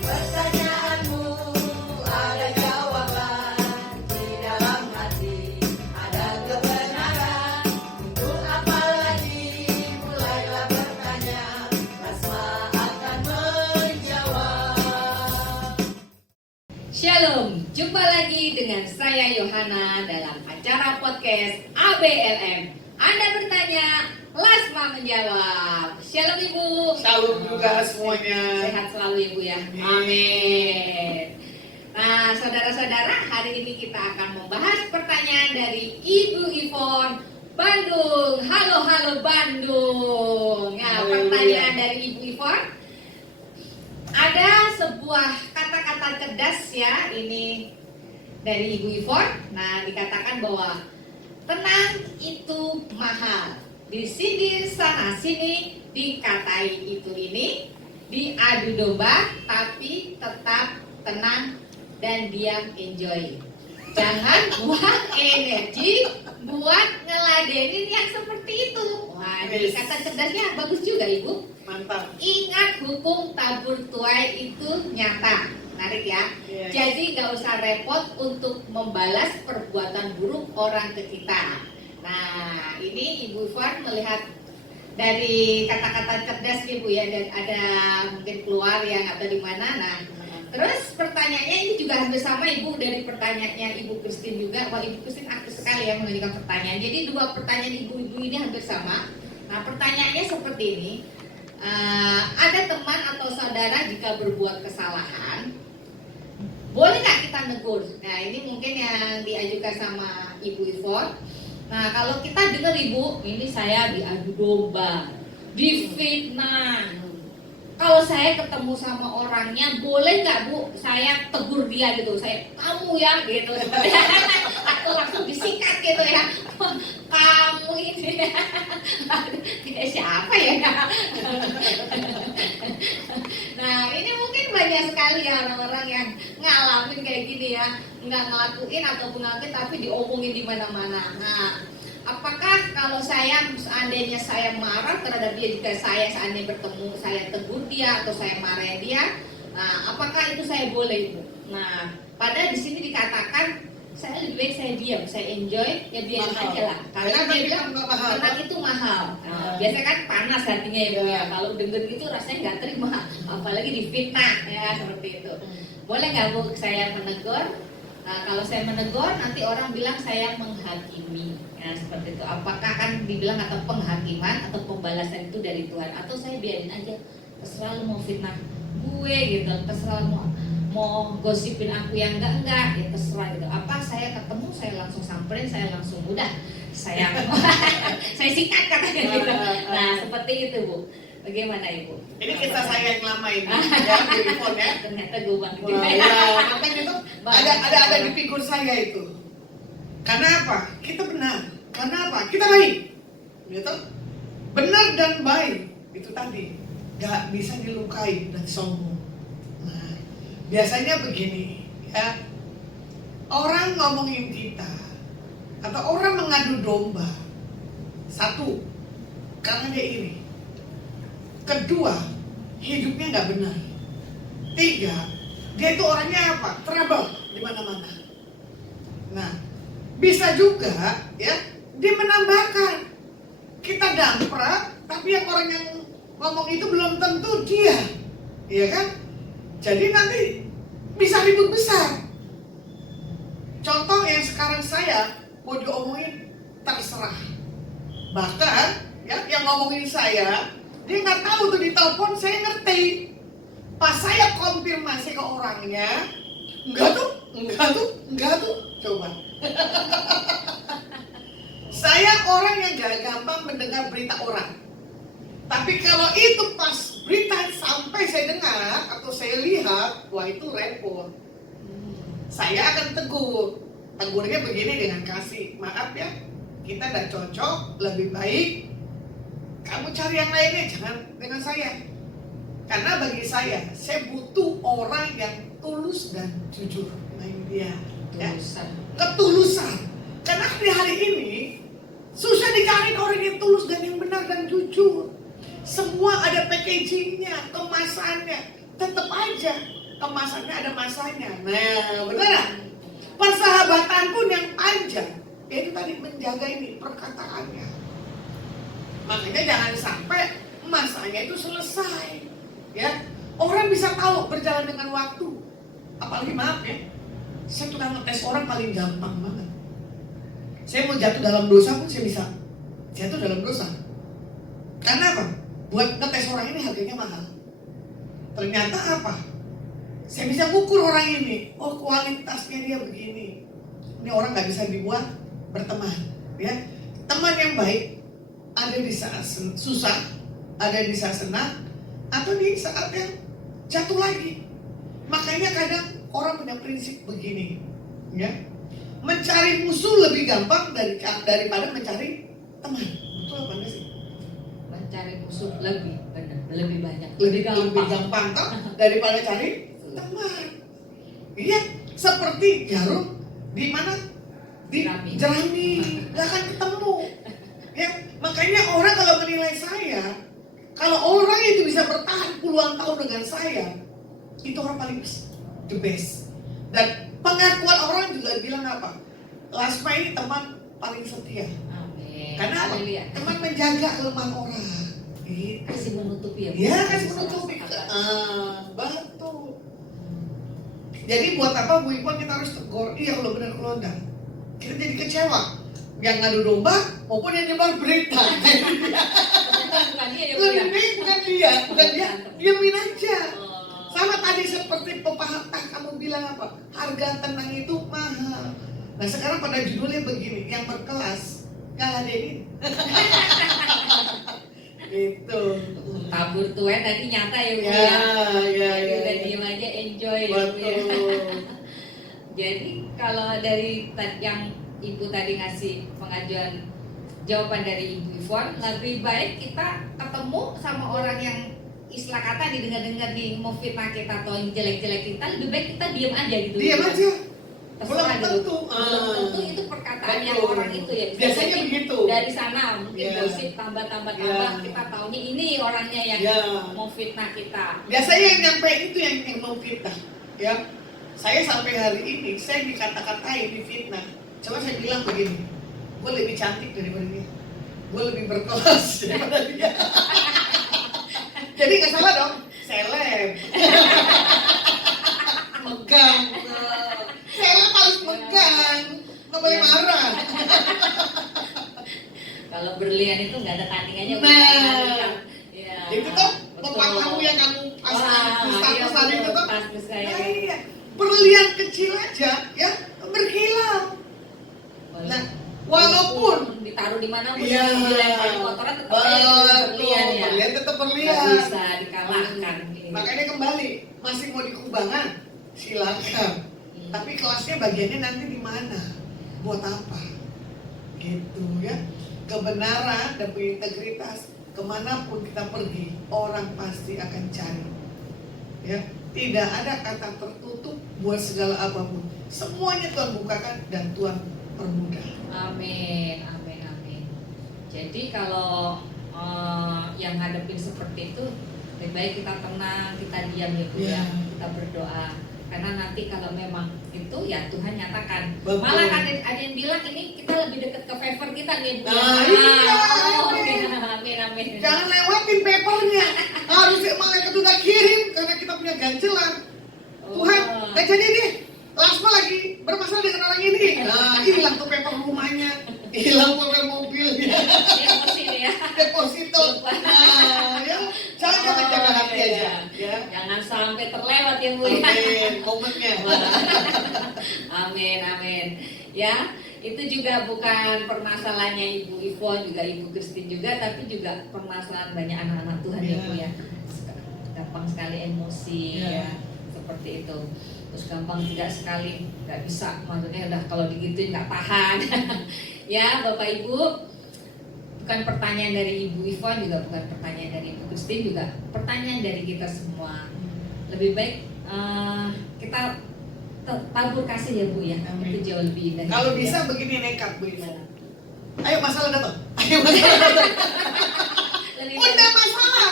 Pertanyaanmu ada jawaban, di dalam hati ada kebenaran. Untuk apa lagi mulailah bertanya, Asma akan menjawab. Shalom, jumpa lagi dengan saya Yohana dalam acara podcast ABLM. Anda bertanya, Lasma menjawab. Shalom Ibu. Shalom juga semuanya. Sehat selalu Ibu ya. Amin. Nah, saudara-saudara, hari ini kita akan membahas pertanyaan dari Ibu Ivon Bandung. Halo Bandung. Nah, pertanyaan dari Ibu Ivon. Ada sebuah kata-kata cerdas ya, ini dari Ibu Ivon. Nah, dikatakan bahwa tenang itu mahal. Disindir sana sini, dikatai itu ini, diadu domba, tapi tetap tenang dan diam enjoy. Jangan buang energi buat ngeladenin yang seperti itu. Wah, ini kata cerdasnya bagus juga Ibu. Mantap. Ingat hukum tabur tuai itu nyata. Menarik ya. Yes. Jadi gak usah repot untuk membalas perbuatan buruk orang ke kita. Nah, ini Ibu Ivon melihat dari kata-kata cerdas Ibu ya, dan ada mungkin keluar yang atau di mana. Nah, terus pertanyaannya ini juga hampir sama Ibu dari pertanyaannya Ibu Christine juga. Wah, Ibu Christine aktif sekali ya mengajukan pertanyaan. Jadi dua pertanyaan ibu-ibu ini hampir sama. Nah, pertanyaannya seperti ini. Ada teman atau saudara jika berbuat kesalahan, boleh nggak kita negur? Nah, ini mungkin yang diajukan sama Ibu Ivon. Nah, kalau kita dengar Ibu, ini saya diadu domba, difitnah. Kalau saya ketemu sama orangnya, boleh nggak Bu, saya tegur dia gitu, kamu ya gitu, atau langsung disikat gitu ya, kamu ini, siapa ya? Nah, ini mungkin banyak sekali ya orang-orang yang ngalamin kayak gini ya, nggak ngelakuin atau ngelakuin tapi diomongin di mana-mana. Nah, apakah kalau saya seandainya saya marah terhadap dia, jika saya seandainya bertemu saya tegur dia atau saya marahin dia, nah apakah itu saya boleh Bu? Nah, padahal di sini dikatakan saya lebih baik saya diam, saya enjoy, ya biarin aja lah. Karena dia bilang tenang itu mahal. Nah, biasanya kan panas hatinya ya Bu ya. Kalau denger gitu rasanya nggak terima, apalagi difitnah ya seperti itu. Boleh nggak Bu saya menegur? Nah, kalau saya menegur nanti orang bilang saya menghakimi. Ya, seperti itu. Apakah kan dibilang atau penghakiman atau pembalasan itu dari Tuhan, atau saya biarin aja, terserah lu mau fitnah gue gitu, terserah lu mau gosipin aku yang enggak ya terserah gitu. Apa saya ketemu saya langsung samperin, saya langsung udah saya saya sikat katanya gitu. Nah, seperti itu Bu. Bagaimana Ibu? Ini kisah saya yang lama ini, ya, Bu Ivon ya. Ternyata gue banget. Makanya itu ada di figur saya itu. Karena apa? Kita benar. Karena apa? Kita baik. Gitu? Benar dan baik itu tadi gak bisa dilukai dan sombong. Nah, biasanya begini, ya. Orang ngomongin kita atau orang mengadu domba. Satu, karena dia iri. Kedua, hidupnya nggak benar. Tiga, dia itu orangnya apa? Trouble di mana-mana. Nah, bisa juga ya dia menambahkan kita damprat, tapi yang orang yang ngomong itu belum tentu dia, iya kan? Jadi nanti bisa ribut besar. Contoh yang sekarang saya mau diomongin terserah. Bahkan ya yang ngomongin saya, dia nggak tahu tuh di telepon, saya ngerti. Pas saya konfirmasi ke orangnya, enggak tuh, coba. Saya orang yang gak gampang mendengar berita orang. Tapi kalau itu pas berita sampai saya dengar atau saya lihat, wah itu repot. Saya akan tegur. Tegurnya begini dengan kasih, maaf ya, kita udah cocok, lebih baik kamu cari yang lainnya, jangan dengan saya. Karena bagi saya butuh orang yang tulus dan jujur. Nah ini dia, ya. Ketulusan. Karena hari ini susah dicari orang yang tulus dan yang benar dan jujur. Semua ada packagingnya, kemasannya. Tetap aja kemasannya ada masanya. Nah, benar nggak? Persahabatan pun yang panjang, itu tadi menjaga ini perkataannya. Makanya jangan sampai masanya itu selesai. Ya, orang bisa tahu berjalan dengan waktu. Apalagi maaf ya, saya tukang ngetes orang paling gampang banget. Saya mau jatuh dalam dosa pun saya bisa jatuh dalam dosa. Karena apa? Buat ngetes orang ini harganya mahal. Ternyata apa? Saya bisa ukur orang ini. Oh, kualitasnya dia begini. Ini orang nggak bisa dibuat berteman. Ya, teman yang baik ada di saat susah, ada di saat senang, atau di saat yang jatuh lagi. Makanya kadang orang punya prinsip begini, ya, mencari musuh lebih gampang daripada mencari teman. Betul apa enggak sih? Mencari musuh lebih benar, lebih banyak, Lebih gampang toh daripada cari teman. Iya, seperti jarum di mana? Di jerami, nggak akan ketemu. Ya, makanya orang kalau menilai saya, kalau orang itu bisa bertahan puluhan tahun dengan saya, itu orang paling the best. Dan pengakuan orang juga bilang apa? Lasma ini teman paling setia. Amin. Karena apa? Haleluya. Teman menjaga kelemahan orang. Gitu. Kasih menutupi ya. Ya, kasih menutupi. Betul. Jadi buat apa Bu Iwan kita harus tegur? Iya kalau benar kalau enggak. Kita jadi kecewa. Yang ngadu domba maupun yang nyebar berita. Bukan dia ya, Bu, ya? Lebih baik bukan dia. Diamin aja. Oh. Sama tadi seperti pepatah kamu bilang apa? Harga tenang itu mahal. Nah sekarang pada judulnya begini, yang berkelas ngeladenin. Gitu. Kabur tuh ya tadi nyata ya Bu Ya, ya. ya. Udah diem aja enjoy ya Bu ya. Betul. Jadi kalau dari yang Ibu tadi ngasih pengajuan jawaban dari Ibu Ivon, lebih baik kita ketemu sama orang yang istilah kata didengar-dengar nih mau fitnah kita atau yang jelek-jelek kita, lebih baik kita diam aja gitu. Diam aja. Terserah Belum gitu. tentu. Belum tentu itu perkataan yang Betul. orang itu ya. Bisa Biasanya jadi begitu. dari sana mungkin Ya. gosip tambah Ya. kita taunya ini orangnya yang Ya. mau fitnah kita. Biasanya yang nyampe itu yang mau fitnah. Ya. Saya sampai hari ini saya dikata-katain di fitnah. Coba saya bilang begini, gue lebih cantik daripada dia, gue lebih berkelas daripada dia. Jadi nggak salah dong, seleb. Megang. Seleb harus megang, nggak boleh marah. Kalau berlian itu nggak ada tandingannya. Nah. bukan? Ya, Itu tuh betul. bapak kamu yang kamu pasang Wah, iya, status tadi itu tuh. status saya. Nah, iya. Berlian kecil aja ya berkilau. Nah, walaupun ditaruh di mana pun iya, dilempar kotoran tetap aja berlian ya. berlian tetap Nggak berlian. bisa dikalahkan. Makanya kembali, masih mau di kubangan, silakan. Tapi kelasnya bagiannya nanti di mana? Buat apa? Gitu ya. Kebenaran dan integritas kemanapun kita pergi, orang pasti akan cari. Ya, tidak ada kata tertutup buat segala apapun. Semuanya Tuhan bukakan dan Tuhan permudah. Amin, amin, amin. Jadi kalau yang ngadepin seperti itu, lebih baik kita tenang, kita diam ya Bu ya. Ya. Kita berdoa. Karena nanti kalau memang itu ya Tuhan nyatakan. Betul. Malah ada yang bilang ini kita lebih dekat ke favor kita nih Bu. Nah, iya, oh, amin. amin, amin. Jangan lewatin papernya. Harusnya malaikat udah kirim karena kita punya ganjelan. Tuhan, gak jadi deh. Lasma lagi bermasalah dengan orang ini. Nah, hilang tuh paper rumahnya, hilang paper mobilnya, Ya, pasti ya. deposito. Nah, ya, jangan jaga hati iya, aja. Ya. Jangan sampai terlewat ya Bu ya. Amin, momennya. Amin, amin. Ya, itu juga bukan permasalahannya Ibu Ivon, juga Ibu Christine juga, tapi juga permasalahan banyak anak-anak Tuhan ya Bu ya. Gampang sekali emosi ya, seperti itu. Terus gampang tidak sekali, nggak bisa, maksudnya udah kalau digituin nggak tahan. Ya, Bapak Ibu, bukan pertanyaan dari Ibu Ivon, juga bukan pertanyaan dari Ibu Christine, juga pertanyaan dari kita semua. Lebih baik kita tabur kasih ya Bu ya. Amin. Itu jauh lebih indah. Kalau bisa begini nekat Bu Ibu. Ayo masalah datang. Ayo masalah datang. Lebih Udah masalah.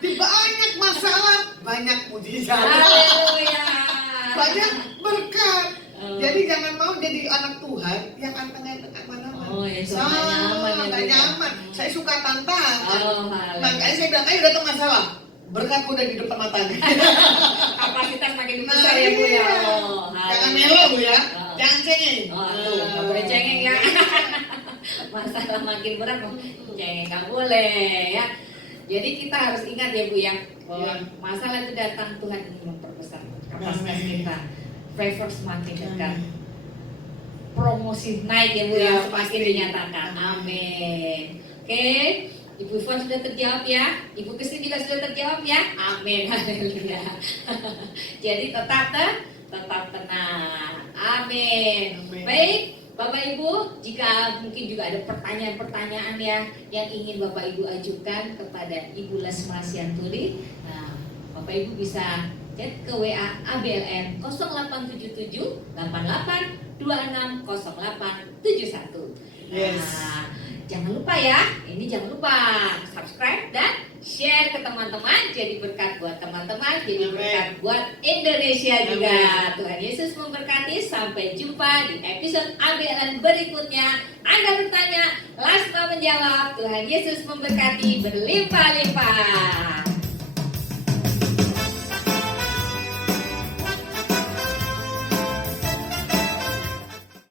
Di banyak masalah banyak mujizat. Haleluya. banyak berkat. Oh. Jadi jangan mau jadi anak Tuhan yang anteng-anteng aman-aman. Oh, ya, so, nggak nyaman ya, nggak Bu. nyaman. Saya suka tantangan. Oh, haleluya. Makanya saya bilang, ayo datang masalah. Berkat udah di depan matanya. Kapasitas makin besar ya Bu ya. iya. Oh, Jangan haleluya. melo Bu ya. Oh. Jangan cengeng. Oh, tuh, nggak boleh cengeng ya. Masalah makin berat, cengeng nggak boleh ya. Jadi kita harus ingat ya Bu ya, bahwa Iya. masalah itu datang Tuhan ingin memperbesar kapasitas Amin. kita, favor semakin dekat, Amin. promosi naik ya Bu Iya, ya, semakin pasti. dinyatakan. Amin. Oke, Ibu Ivon sudah terjawab ya, Ibu Kristi juga sudah terjawab ya. Amin. Haleluya. Jadi tetap tenang. Amin. Amin. Baik, Bapak Ibu, jika mungkin juga ada pertanyaan-pertanyaan ya yang ingin Bapak Ibu ajukan kepada Ibu Lesma Sianturi, nah, Bapak Ibu bisa chat ke WA ABLN 0877 88 26 08 71. Yes. Nah, jangan lupa ya, ini jangan lupa subscribe dan share ke teman-teman, jadi berkat buat teman-teman, jadi Amin. berkat buat Indonesia juga. Amin. Tuhan Yesus memberkati. Sampai jumpa di episode ABLN berikutnya. Anda bertanya, Lasma menjawab. Tuhan Yesus memberkati berlimpah-limpah.